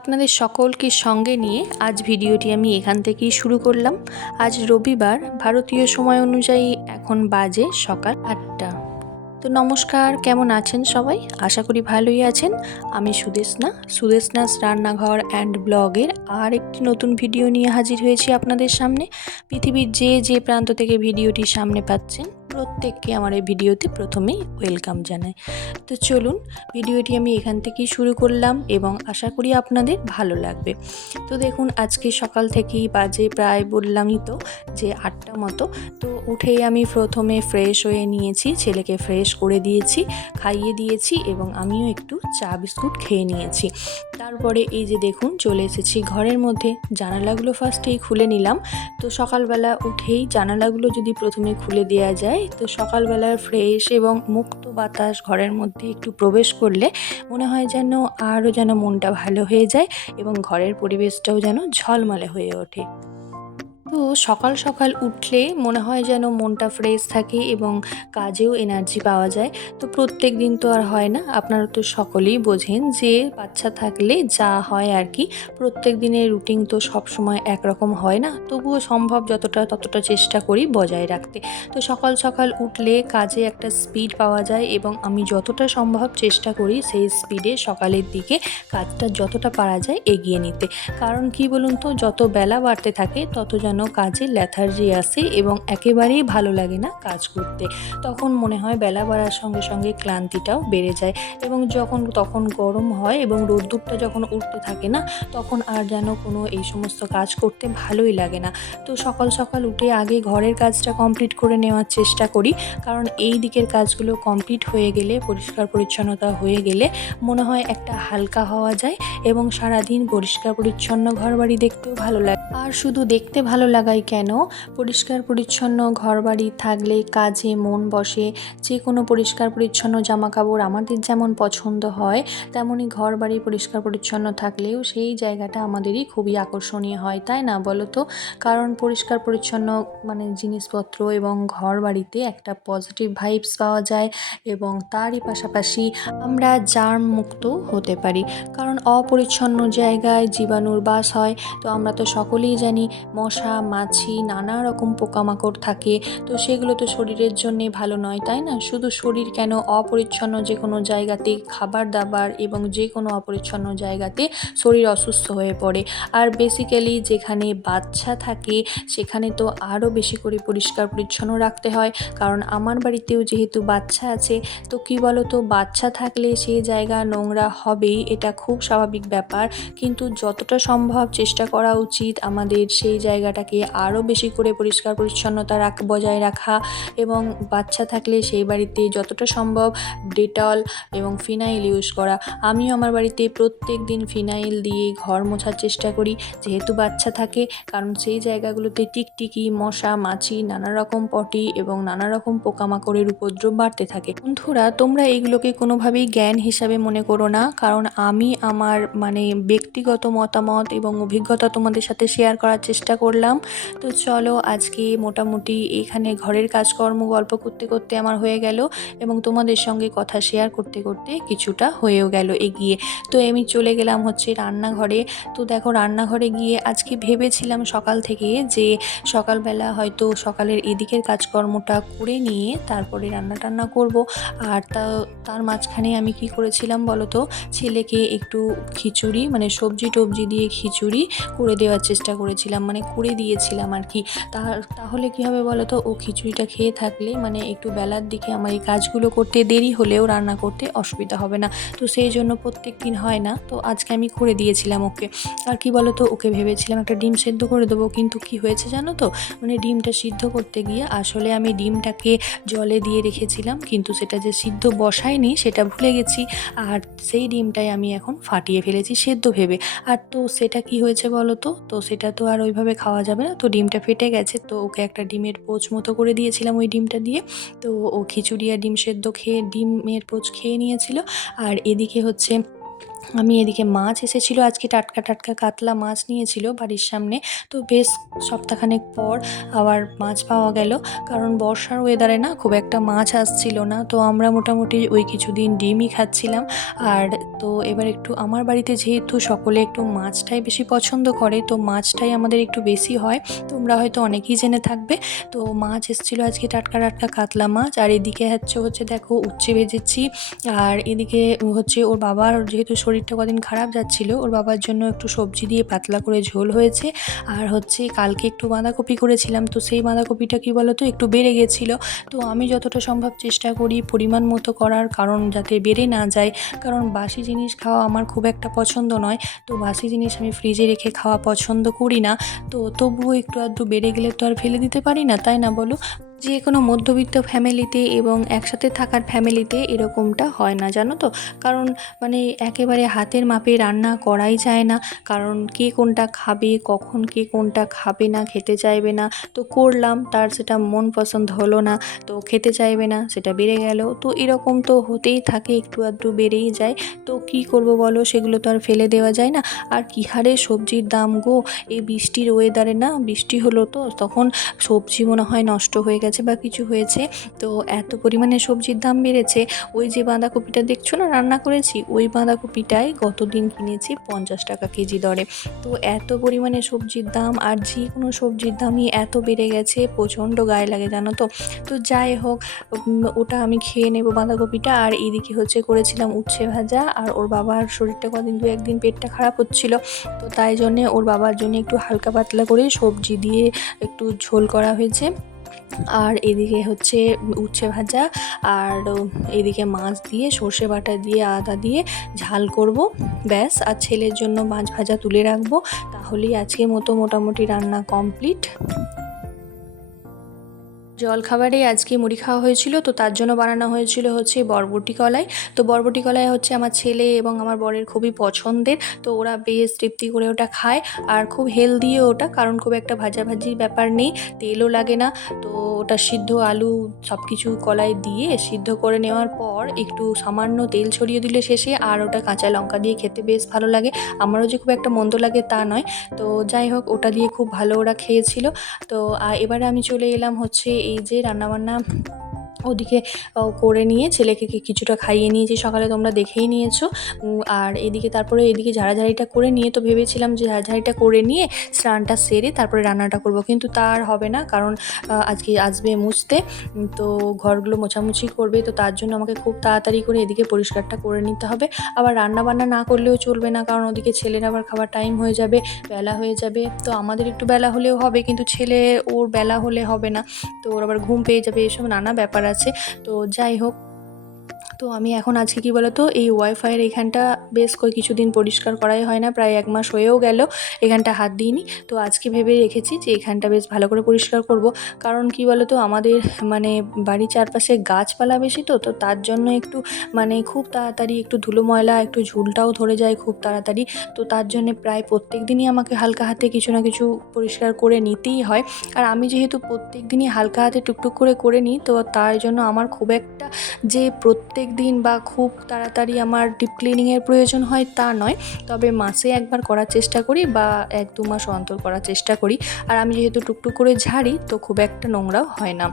আপনাদের সকলকে সঙ্গে নিয়ে আজ ভিডিওটি আমি এখান থেকেই শুরু করলাম। আজ রবিবার, ভারতীয় সময় অনুযায়ী এখন বাজে সকাল আটটা। তো নমস্কার, কেমন আছেন সবাই? আশা করি ভালোই আছেন। আমি সুদেশনা সুদেশনাস রান্নাঘর অ্যান্ড ব্লগের আর একটি নতুন ভিডিও নিয়ে হাজির হয়েছি আপনাদের সামনে। পৃথিবীর যে যে প্রান্ত থেকে ভিডিওটি সামনে পাচ্ছেন প্রত্যেককে আমার এই ভিডিওতে প্রথমেই ওয়েলকাম জানাই। তো চলুন, ভিডিওটি আমি এখান থেকেই শুরু করলাম এবং আশা করি আপনাদের ভালো লাগবে। তো দেখুন, আজকে সকাল থেকেই বাজে প্রায় বললামই তো যে আটটা মতো। তো উঠেই আমি প্রথমে ফ্রেশ হয়ে নিয়েছি, ছেলেকে ফ্রেশ করে দিয়েছি, খাইয়ে দিয়েছি এবং আমিও একটু চা, বিস্কুট খেয়ে নিয়েছি। তারপরে এই যে দেখুন, চলে এসেছি ঘরের মধ্যে। জানালাগুলো ফার্স্টেই খুলে নিলাম। তো সকালবেলা উঠেই জানালাগুলো যদি প্রথমে খুলে দেওয়া যায় তো সকালবেলার ফ্রেশ এবং মুক্ত বাতাস ঘরের মধ্যে একটু প্রবেশ করলে মনে হয় যেন আরও যেন মনটা ভালো হয়ে যায় এবং ঘরের পরিবেশটাও যেন ঝলমলে হয়ে ওঠে। তো সকাল সকাল উঠলে মনে হয় যেন মনটা ফ্রেশ থাকে এবং কাজেও এনার্জি পাওয়া যায়। তো প্রত্যেক দিন তো আর হয় না। আপনারা তো সকলেই বোঝেন যে বাচ্চা থাকলে যা হয় আর কি, প্রত্যেক দিনের রুটিন তো সবসময় একরকম হয় না। তবুও সম্ভব যতটা ততটা চেষ্টা করি বজায় রাখতে। তো সকাল সকাল উঠলে কাজে একটা স্পিড পাওয়া যায় এবং আমি যতটা সম্ভব চেষ্টা করি সেই স্পিডে সকালের দিকে কাজটা যতটা পারা যায় এগিয়ে নিতে। কারণ কি বলুন তো, যত বেলা বাড়তে থাকে তত যেন কাজে ল্যাথার্জি আসে এবং একেবারেই ভালো লাগে না কাজ করতে। তখন মনে হয় বেলা বাড়ার সঙ্গে সঙ্গে ক্লান্তিটাও বেড়ে যায় এবং যখন, তখন গরম হয় এবং রোদ্দুরটা যখন উঠতে থাকে না, তখন আর যেন কোনো এই সমস্ত কাজ করতে ভালোই লাগে না। তো সকাল সকাল উঠে আগে ঘরের কাজটা কমপ্লিট করে নেওয়ার চেষ্টা করি, কারণ এই দিকের কাজগুলো কমপ্লিট হয়ে গেলে, পরিষ্কার পরিচ্ছন্নতা হয়ে গেলে মনে হয় একটা হালকা হওয়া যায় এবং সারাদিন পরিষ্কার পরিচ্ছন্ন ঘর বাড়ি দেখতেও ভালো লাগে। আর শুধু দেখতে ভালো লাগাই কেন? পরিষ্কার পরিচ্ছন্ন ঘরবাড়ি থাকলে কাজে মন বসে। যে কোনো পরিষ্কার পরিচ্ছন্ন জামা কাপড় আমাদের যেমন পছন্দ হয় তেমনই ঘর বাড়ি পরিষ্কার পরিচ্ছন্ন থাকলেও সেই জায়গাটা আমাদেরই খুবই আকর্ষণীয় হয়, তাই না বলো তো? কারণ পরিষ্কার পরিচ্ছন্ন মানে জিনিসপত্র এবং ঘর বাড়িতে একটা পজিটিভ ভাইবস পাওয়া যায় এবং তারই পাশাপাশি আমরা জার্ম মুক্ত হতে পারি। কারণ অপরিচ্ছন্ন জায়গায় জীবাণুর বাস হয়, তো আমরা তো সকলেই জানি মশা মাছি, নানা রকম পোকামাকড় থাকে। তো সেগুলো তো শরীরের জন্যে ভালো নয়, তাই না? শুধু শরীর কেন অপরিচ্ছন্ন যে কোনো জায়গাতে খাবার দাবার এবং যে কোনো অপরিচ্ছন্ন জায়গাতে শরীর অসুস্থ হয়ে পড়ে। আর বেসিক্যালি যেখানে বাচ্চা থাকে, সেখানে তো আরও বেশি করে পরিষ্কার পরিচ্ছন্ন রাখতে হয়। কারণ আমার বাড়িতেও যেহেতু বাচ্চা আছে, তো কী বলো তো বাচ্চা থাকলে সেই জায়গা নোংরা হবেই, এটা খুব স্বাভাবিক ব্যাপার। কিন্তু যতটা সম্ভব চেষ্টা করা উচিত আমাদের সেই জায়গাটাকে আরও বেশি করে পরিষ্কার পরিচ্ছন্নতা রাখ, বজায় রাখা এবং বাচ্চা থাকলে সেই বাড়িতে যতটা সম্ভব ডেটল এবং ফিনাইল ইউজ করা। আমিও আমার বাড়িতে প্রত্যেক দিন ফিনাইল দিয়ে ঘর মোছার চেষ্টা করি। যেহেতু বাচ্চা থাকে, কারণ সেই জায়গাগুলোতে টিকটিকি, মশা, মাছি নানা রকম পটি এবং নানা রকম পোকামাকড়ের উপদ্রব বাড়তে থাকে। বন্ধুরা, তোমরা এইগুলোকে কোনোভাবেই জ্ঞান হিসাবে মনে করো না, কারণ আমি আমার মানে ব্যক্তিগত মতামত এবং অভিজ্ঞতা তোমাদের সাথে শেয়ার করার চেষ্টা করলাম। তো চলো আজকে মোটামুটি এখানে ঘরের কাজকর্ম গল্প করতে করতে আমার হয়ে গেল এবং তোমাদের সঙ্গে কথা শেয়ার করতে করতে কিছুটা হয়েও গেল এগিয়ে। তো আমি চলে গেলাম হচ্ছে রান্নাঘরে। তো দেখো রান্নাঘরে গিয়ে আজকে ভেবেছিলাম সকাল থেকে যে সকালবেলা হয়তো সকালের এদিকের কাজকর্মটা করে নিয়ে তারপরে রান্না টান্না করব। আর তা, তার মাঝখানে আমি কি করেছিলাম বলো তো ছেলেকে একটু খিচুড়ি মানে সবজি টবজি দিয়ে খিচুড়ি করে দেওয়ার চেষ্টা করেছিলাম। মানে করে দিয়েছিলাম আর কি। তাহলে কী হবে বলো তো ও খিচুড়িটা খেয়ে থাকলে মানে একটু বেলার দিকে আমার এই কাজগুলো করতে দেরি হলেও রান্না করতে অসুবিধা হবে না। তো সেই জন্য প্রত্যেক দিন হয় না। তো আজকে আমি করে দিয়েছিলাম ওকে। আর কি বলো তো ওকে ভেবেছিলাম একটা ডিম সেদ্ধ করে দেবো। কিন্তু কি হয়েছে জানো তো? মানে ডিমটা সিদ্ধ করতে গিয়ে আসলে আমি ডিমটাকে জলে দিয়ে রেখেছিলাম। কিন্তু সেটা যে সিদ্ধ বসায়নি সেটা ভুলে গেছি। আর সেই ডিমটাই আমি এখন ফাটিয়ে ফেলেছি সেদ্ধ ভেবে। আর তো সেটা কি হয়েছে বলো তো তো সেটা তো আর ওইভাবে খাওয়া যাবে না। তো ডিমটা ফেটে গেছে, তো ওকে একটা ডিমের পোচ মতো করে দিয়েছিলাম ওই ডিমটা দিয়ে। তো ও খিচুড়ি আর ডিম সেদ্ধ খেয়ে ডিমের পোচ খেয়ে নিয়েছিল। আর এদিকে হচ্ছে আমি এদিকে মাছ এসেছিল, আজকে টাটকা টাটকা কাতলা মাছ নিয়েছিল বাড়ির সামনে। তো বেশ সপ্তাহখানেক পর আবার মাছ পাওয়া গেল, কারণ বর্ষার ওয়েদারে না খুব একটা মাছ আসছিল না। তো আমরা মোটামুটি ওই কিছুদিন ডিমই খাচ্ছিলাম। আর তো এবার একটু আমার বাড়িতে যেহেতু সকলে একটু মাছটাই বেশি পছন্দ করে, তো মাছটাই আমাদের একটু বেশি হয়। তোমরা হয়তো অনেকেই জেনে থাকবে, তো মাছ এসেছিল আজকে টাটকা টাটকা কাতলা মাছ। আর এদিকে হচ্ছে হচ্ছে দেখো, উচ্ছে ভেজেছি। আর এদিকে হচ্ছে ওর বাবার যেহেতু শরীরটা কদিন খারাপ যাচ্ছিল। ওর বাবার জন্য একটু সবজি দিয়ে পাতলা করে ঝোল হয়েছে। আর হচ্ছে কালকে একটু বাঁধাকপি করেছিলাম, তো সেই বাঁধাকপিটা কি বলো তো একটু বেড়ে গেছিল। তো আমি যতটা সম্ভব চেষ্টা করি পরিমাণ মতো করার, কারণ যাতে বেড়ে না যায়। কারণ বাসি জিনিস খাওয়া আমার খুব একটা পছন্দ নয়। তো বাসি জিনিস আমি ফ্রিজে রেখে খাওয়া পছন্দ করি না। তো তবুও একটু আধটু বেড়ে গেলে তো আর ফেলে দিতে পারি না, তাই না বলো? যে কোনো মধ্যবিত্ত ফ্যামিলিতে এবং একসাথে থাকার ফ্যামিলিতে এরকমটা হয় না, জানো তো? কারণ মানে একেবারে হাতের মাপে রান্না করাই যায় না। কারণ কে কোনটা খাবে, কখন কে কোনটা খাবে না, খেতে চাইবে না। তো করলাম, তার সেটা মন পছন্দ হলো না, তো খেতে চাইবে না, সেটা বেড়ে গেল। তো এরকম তো হতেই থাকে, একটু আধটু বেড়েই যায়। তো কি করব বলো, সেগুলো তো আর ফেলে দেওয়া যায় না। আর কী হারে সবজির দাম গো? এই বৃষ্টির ওয়েদারে না, বৃষ্টি হলো তো, তখন সবজি মনে হয় নষ্ট হয়ে গেছে। বা কিছু হয়েছে, তো এত পরিমাণে সবজির দাম বেড়েছে, ওই যে বাঁধাকপিটা দেখছ না, রান্না করেছি, ওই বাঁধাকপিটাই গতদিন কিনেছি পঞ্চাশ টাকা কেজি দরে। তো এত পরিমাণে সবজির দাম আর যে কোনো সবজির দামই এত বেড়ে গেছে, প্রচণ্ড গায়ে লাগে, জানো তো। তো যাই হোক ওটা আমি খেয়ে নেব বাঁধাকপিটা, আর এইদিকে হচ্ছে করেছিলাম উচ্ছে ভাজা, আর ওর বাবার শরীরটা কদিন দু একদিন পেটটা খারাপ হচ্ছিল, তো তাই জন্যে ওর বাবার জন্য একটু হালকা পাতলা করে সবজি দিয়ে একটু ঝোল করা হয়েছে। আর এদিকে হচ্ছে উচ্ছে ভাজা আর এদিকে মাছ দিয়ে, সর্ষে বাটা দিয়ে, আদা দিয়ে ঝাল করব। ব্যাস, আর ছেলের জন্য মাছ ভাজা তুলে রাখব। তাহলেই আজকে মতো মোটামুটি রান্না কমপ্লিট। জলখাবারে আজকে মুড়ি খাওয়া হয়েছিল, তো তার জন্য বানানো হয়েছিল হচ্ছে বরবটি কলাই। তো বরবটি কলাই হচ্ছে আমার ছেলে এবং আমার বরের খুবই পছন্দের, তো ওরা বেশ তৃপ্তি করে ওটা খায়। আর খুব হেলদিও ওটা, কারণ খুব একটা ভাজাভাজির ব্যাপার নেই, তেলও লাগে না। তো ওটা সিদ্ধ আলু সব কিছু কলাই দিয়ে সিদ্ধ করে নেওয়ার পর একটু সামান্য তেল ছড়িয়ে দিলে শেষে, আর ওটা কাঁচা লঙ্কা দিয়ে খেতে বেশ ভালো লাগে। আমারও যে খুব একটা মন্দ লাগে তা নয়। তো যাই হোক, ওটা দিয়ে খুব ভালো ওরা খেয়েছিল। তো এবারে আমি চলে এলাম হচ্ছে এই যে রান্নাবান্না ওদিকে করে নিয়ে ছেলেকে কিছুটা খাইয়ে নিয়েছি, সকালে তোমরা দেখেই নিয়েছো। আর এদিকে তারপরে এদিকে ঝাড়াঝাড়িটা করে নিয়ে তো ভেবেছিলাম যে ঝাড়াঝাড়িটা করে নিয়ে স্নানটা সেরে তারপরে রান্নাটা করব, কিন্তু তার হবে না, কারণ আজকে আসবে মুছতে। তো ঘরগুলো মোছামুছি করবে, তো তার জন্য আমাকে খুব তাড়াতাড়ি করে এদিকে পরিষ্কারটা করে নিতে হবে। আবার রান্না বান্না না করলেও চলবে না, কারণ ওদিকে ছেলের আবার খাবার টাইম হয়ে যাবে, বেলা হয়ে যাবে। তো আমাদের একটু বেলা হলেও হবে, কিন্তু ছেলে ওর বেলা হলে হবে না, তো ওর আবার ঘুম পেয়ে যাবে, এসব নানা ব্যাপার আছে। তো যাই হোক তো আমি এখন আজকে কি বলতো, এই ওয়াইফাইয়ের এখানটা বেশ কই কিছুদিন পরিষ্কার করাই হয় না, প্রায় এক মাস হয়েও গেল, এখানটা হাত দিইনি। তো আজকে ভেবে রেখেছি যে এখানটা বেশ ভালো করে পরিষ্কার করব। কারণ কি বলতো, আমাদের মানে বাড়ির চারপাশে গাছপালা বেশি তো তো তার জন্য একটু মানে খুব তাড়াতাড়ি একটু ধুলো ময়লা, একটু ঝুলটাও ধরে যায় খুব তাড়াতাড়ি। তো তার জন্য প্রায় প্রত্যেক দিনই আমাকে হালকা হাতে কিছু না কিছু পরিষ্কার করে নিতেই হয়। আর আমি যেহেতু প্রত্যেক দিনই হালকা হাতে টুকটুক করে করে নিই, তো তার জন্য আমার খুব একটা যে প্রত্যেক দিন বা খুব তাড়াতাড়ি আমার ডিপ ক্লিনিংয়ের প্রয়োজন হয় তা নয়। তবে মাসে একবার করার চেষ্টা করি বা এক দু মাস অন্তর করার চেষ্টা করি। আর আমি যেহেতু টুকটুক করে ঝাড়ি, তো খুব একটা নোংরাও হয় না।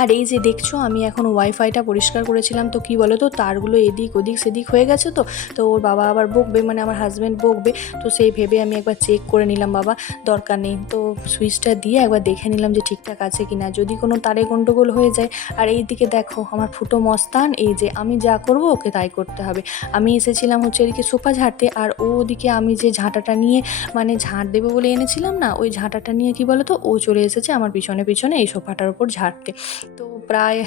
আর এই যে দেখছ, আমি এখন ওয়াইফাইটা পরিষ্কার করেছিলাম, তো কি বলো তো তারগুলো এদিক ওদিক সেদিক হয়ে গেছে তো তো ওর বাবা আবার বকবে মানে আমার হাজব্যান্ড বকবে, তো সেই ভেবে আমি একবার চেক করে নিলাম, বাবা দরকার নেই, তো সুইচটা দিয়ে একবার দেখে নিলাম যে ঠিকঠাক আছে কি না যদি কোনো তারে গণ্ডগোল হয়ে যায়, আর এই দিকে দেখো আমার ফুটো মস্তান, এই যে আমি যা করব ওকে তাই করতে হবে, আমি এসেছিলাম হচ্ছে এদিকে সোফা ঝাড়তে, আর ও ওদিকে আমি যে ঝাঁটাটা নিয়ে মানে ঝাঁট দেবে বলে এনেছিলাম না, ওই ঝাঁটাটা নিয়ে কি বলো তো ও চলে এসেছে আমার পিছনে পিছনে এই সোফাটার উপর ঝাড়তে তো প্রায়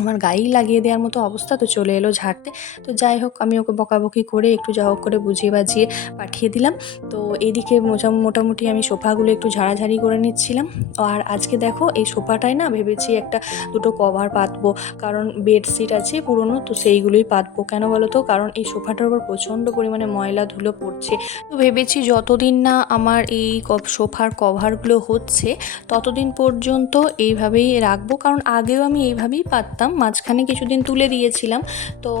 আমার গায়েই লাগিয়ে দেওয়ার মতো অবস্থা, তো চলে এলো ঝাড়তে। তো যাই হোক, আমি ওকে বকাবকি করে একটু যা হোক করে বুঝিয়ে বাজিয়ে পাঠিয়ে দিলাম। তো এদিকে মোটামুটি আমি সোফাগুলো একটু ঝাড়াঝাড়ি করে নিচ্ছিলাম। আর আজকে দেখো, এই সোফাটায় না ভেবেছি একটা দুটো কভার পাতবো, কারণ বেডশিট আছে পুরনো, তো সেইগুলোই পাতবো। কেন বলো তো? কারণ এই সোফাটার উপর প্রচণ্ড পরিমাণে ময়লা ধুলো পড়ছে। তো ভেবেছি যতদিন না আমার এই সোফার কভারগুলো হচ্ছে, ততদিন পর্যন্ত এইভাবেই রাখব। কারণ আগেও আমি এইভাবেই পাততাম। রাখতাম মাঝখানে কিছুদিন তুলে দিয়েছিলাম। তো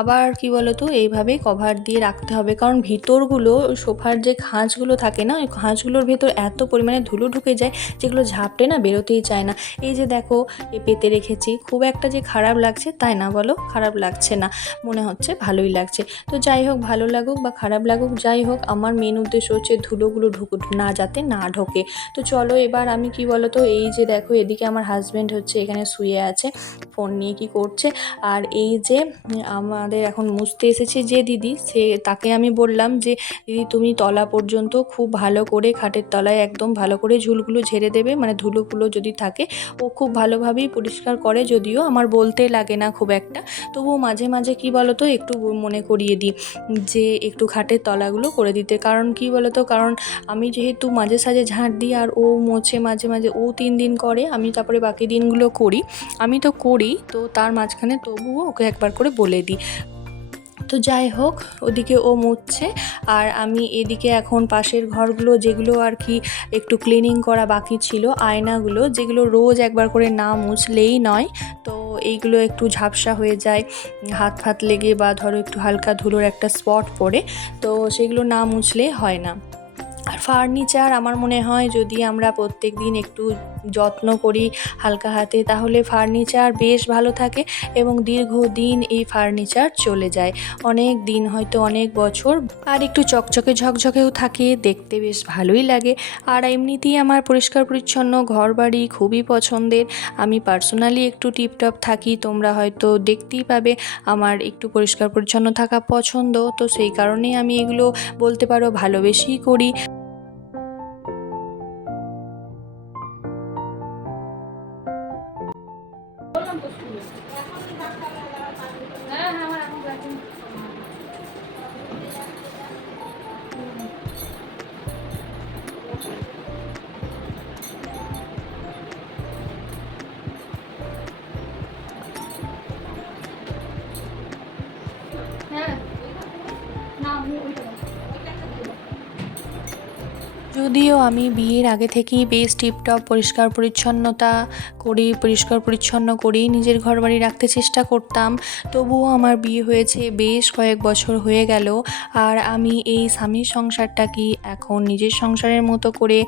আবার কি বলতো, এইভাবেই কভার দিয়ে রাখতে হবে। কারণ ভিতরগুলো, সোফার যে খাঁজগুলো থাকে না, ওই খাঁজগুলোর ভেতর এত পরিমাণে ধুলো ঢুকে যায়, যেগুলো ঝাপটে না বেরোতেই চায় না। এই যে দেখো, এ পেতে রেখেছি। খুব একটা যে খারাপ লাগছে, তাই না বলো? খারাপ লাগছে না। মনে হচ্ছে ভালোই লাগছে। তো যাই হোক, ভালো লাগুক বা খারাপ লাগুক, যাই হোক, আমার মেন উদ্দেশ্য হচ্ছে ধুলোগুলো ঢুক না যাতে না ঢোকে। তো চলো এবার আমি কি বলো তো এই যে দেখো, এদিকে আমার হাজব্যান্ড হচ্ছে, এখানে শুয়ে আছে। ফোন নিয়ে কি করছে। আর এই যে, আমাদের এখন মুছতে এসেছে যে দিদি, সে, তাকে আমি বললাম যে, দিদি, তুমি তলা পর্যন্ত খুব ভালো করে খাটের তলায় একদম ভালো করে ঝুলগুলো ঝেড়ে দেবে। মানে ধুলোগুলো যদি থাকে, ও খুব ভালোভাবেই পরিষ্কার করে। যদিও আমার বলতে লাগে না খুব একটা। তবুও মাঝে মাঝে কি বলো তো একটু মনে করিয়ে দিই যে, একটু খাটের তলাগুলো করে দিতে। কারণ কি বলো তো কারণ আমি যেহেতু মাঝে সাঝে ঝাঁট দিই আর ও মোছে মাঝে মাঝে, ও তিন দিন করে। আমি তারপরে বাকি দিনগুলো করি। আমি তো করি তো তার মাঝখানে তবুও ওকে একবার করে বলে দিই। তো যাই হোক, ওদিকে ও মুছছে আর আমি এদিকে এখন পাশের ঘরগুলো যেগুলো আর কি একটু ক্লিনিং করা বাকি ছিল, আয়নাগুলো যেগুলো রোজ একবার করে না মুছলেই নয়, তো এইগুলো একটু ঝাপসা হয়ে যায়, হাত ফাত লেগে বা ধরো একটু হালকা ধুলোর একটা স্পট পড়ে, তো সেগুলো না মুছলে হয় না। আর ফার্নিচার আমার মনে হয় যদি আমরা প্রত্যেক দিন একটু যত্ন করি হালকা হাতে, তাহলে ফার্নিচার বেশ ভালো থাকে এবং দীর্ঘদিন এই ফার্নিচার চলে যায়। অনেক দিন হয়তো অনেক বছর আর একটু চকচকে ঝকঝকেও থাকে, দেখতে বেশ ভালোই লাগে। আর এমনিতেই আমার পরিষ্কার পরিচ্ছন্ন ঘর বাড়ি খুবই পছন্দের। আমি পার্সোনালি একটু টিপটপ থাকি, তোমরা হয়তো দেখতেই পাবে আমার একটু পরিষ্কার পরিচ্ছন্ন থাকা পছন্দ। তো সেই কারণেই আমি এগুলো বলতে পারো ভালোবেসেই করি। হ্যাঁ হ্যাঁ হ্যাঁ এখন যদিও আমি বিয়ের আগে থেকেই বেশ টিপটপ, পরিষ্কার পরিচ্ছন্নতা করি, পরিষ্কার পরিচ্ছন্ন করেই নিজের ঘর বাড়ি রাখতে চেষ্টা করতাম। তবুও আমার বিয়ে হয়েছে বেশ কয়েক বছর হয়ে গেল আর আমি এই স্বামীর সংসারটাকে এখন নিজের সংসারের মতো করে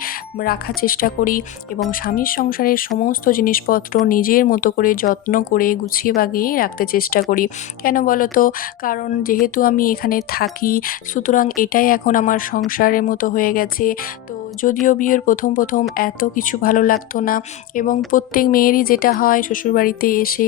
রাখার চেষ্টা করি এবং স্বামীর সংসারের সমস্ত জিনিসপত্র নিজের মতো করে যত্ন করে গুছিয়ে বাগিয়ে রাখতে চেষ্টা করি। কেন বলো তো কারণ যেহেতু আমি এখানে থাকি, সুতরাং এটাই এখন আমার সংসারের মতো হয়ে গেছে। তো যদিও বিয়ের প্রথম প্রথম এত কিছু ভালো লাগতো না এবং প্রত্যেক মেয়েরই যেটা হয়, শ্বশুরবাড়িতে এসে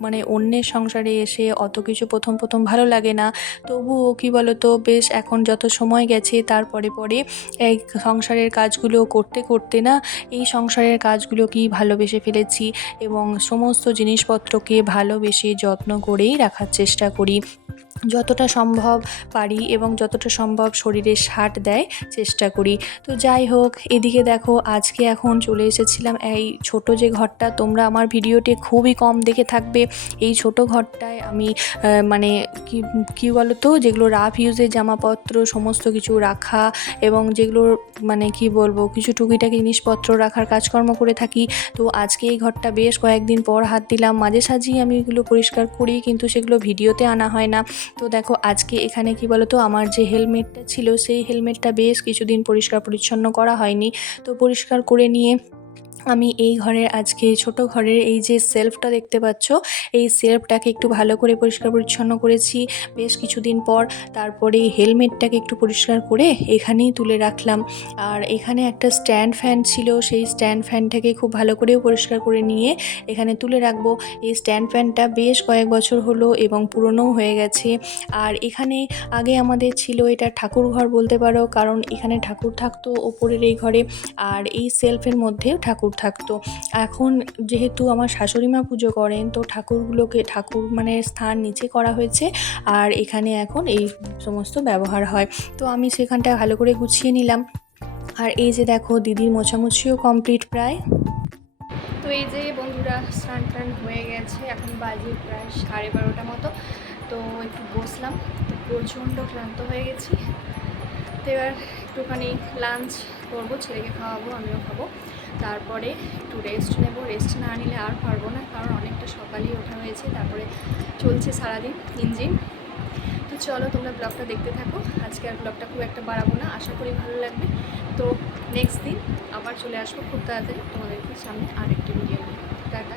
মানে অন্যের সংসারে এসে অত কিছু প্রথম প্রথম ভালো লাগে না। তবুও কী বলতো, বেশ এখন যত সময় গেছে, তারপরে পরে এই সংসারের কাজগুলো করতে করতে না, এই সংসারের কাজগুলোকেই ভালোবেসে ফেলেছি এবং সমস্ত জিনিসপত্রকে ভালোবেসে যত্ন করেই রাখার চেষ্টা করি। যতটা সম্ভব পারি এবং যতটা সম্ভব শরীরে সাট দেয় চেষ্টা করি। তো যাই হোক, এদিকে দেখো, আজকে এখন চলে এসেছিলাম এই ছোট যে ঘরটা, তোমরা আমার ভিডিওটি খুবই কম দেখে থাকবে। এই ছোট ঘরটায় আমি মানে কি, কী বলো তো যেগুলো রাফ ইউজের জামাপত্র, সমস্ত কিছু রাখা এবং যেগুলো মানে কি বলব, কিছু টুকিটাকি জিনিসপত্র রাখার কাজকর্ম করে থাকি। তো আজকে এই ঘরটা বেশ কয়েকদিন পর হাত দিলাম। মাঝে সাঝেই আমি এগুলো পরিষ্কার করি, কিন্তু সেগুলো ভিডিওতে আনা হয় না। তো দেখো, আজকে এখানে কি বলতো, আমার যে হেলমেটটা ছিল, সেই হেলমেটটা বেশ কিছুদিন পরিষ্কার পরিচ্ছন্ন করা হয়নি। তো পরিষ্কার করে নিয়ে আমি এই ঘরের আজকে ছোট ঘরের এই যে সেলফটা দেখতে পাচ্ছ, এই সেলফটাকে একটু ভালো করে পরিষ্কার পরিচ্ছন্ন করেছি। বেশ কিছুদিন পর তারপরে হেলমেটটাকে একটু পরিষ্কার করে এখানেই তুলে রাখলাম। আর এখানে একটা স্ট্যান্ড ফ্যান ছিল, সেই স্ট্যান্ড ফ্যানটাকে খুব ভালো করেও পরিষ্কার করে নিয়ে এখানে তুলে রাখব। এই স্ট্যান্ড ফ্যানটা বেশ কয়েক বছর হলো এবং পুরনোও হয়ে গেছে। আর এখানে আগে আমাদের ছিল এটা ঠাকুর ঘর বলতে পারো, কারণ এখানে ঠাকুর থাকতো ওপরের এই ঘরে। আর এই সেলফের মধ্যেও ঠাকুর থাকতো। এখন যেহেতু আমার শাশুড়ি মা পুজো করেন, তো ঠাকুরগুলোকে, ঠাকুর মানে স্থান নিচে করা হয়েছে আর এখানে এখন এই সমস্ত ব্যবহার হয়। তো আমি সেখানটা ভালো করে গুছিয়ে নিলাম। আর এই যে দেখো, দিদির মোছামুছিও কমপ্লিট প্রায়। তো এই যে বন্ধুরা, স্নান টান হয়ে গেছে, এখন বাজে প্রায় সাড়ে বারোটা মতো। তো একটু বসলাম, তো প্রচণ্ড ক্লান্ত হয়ে গেছি। তো এবার একটুখানি লাঞ্চ করব, ছেলেকে খাওয়াবো, আমিও খাব। তারপরে একটু রেস্ট নেব। রেস্ট না নিলে আর পারব না, কারণ অনেকটা সকালেই ওঠা হয়েছে, তারপরে চলছে সারাদিন ইঞ্জিন। তো চলো, তোমরা ব্লগটা দেখতে থাকো। আজকে আর ব্লগটা খুব একটা বাড়াবো না, আশা করি ভালো লাগবে। তো নেক্সট দিন আবার চলে আসব খুব তাড়াতাড়ি তোমাদেরকে সামনে আরেকটি ভিডিও নিয়ে। টাটা।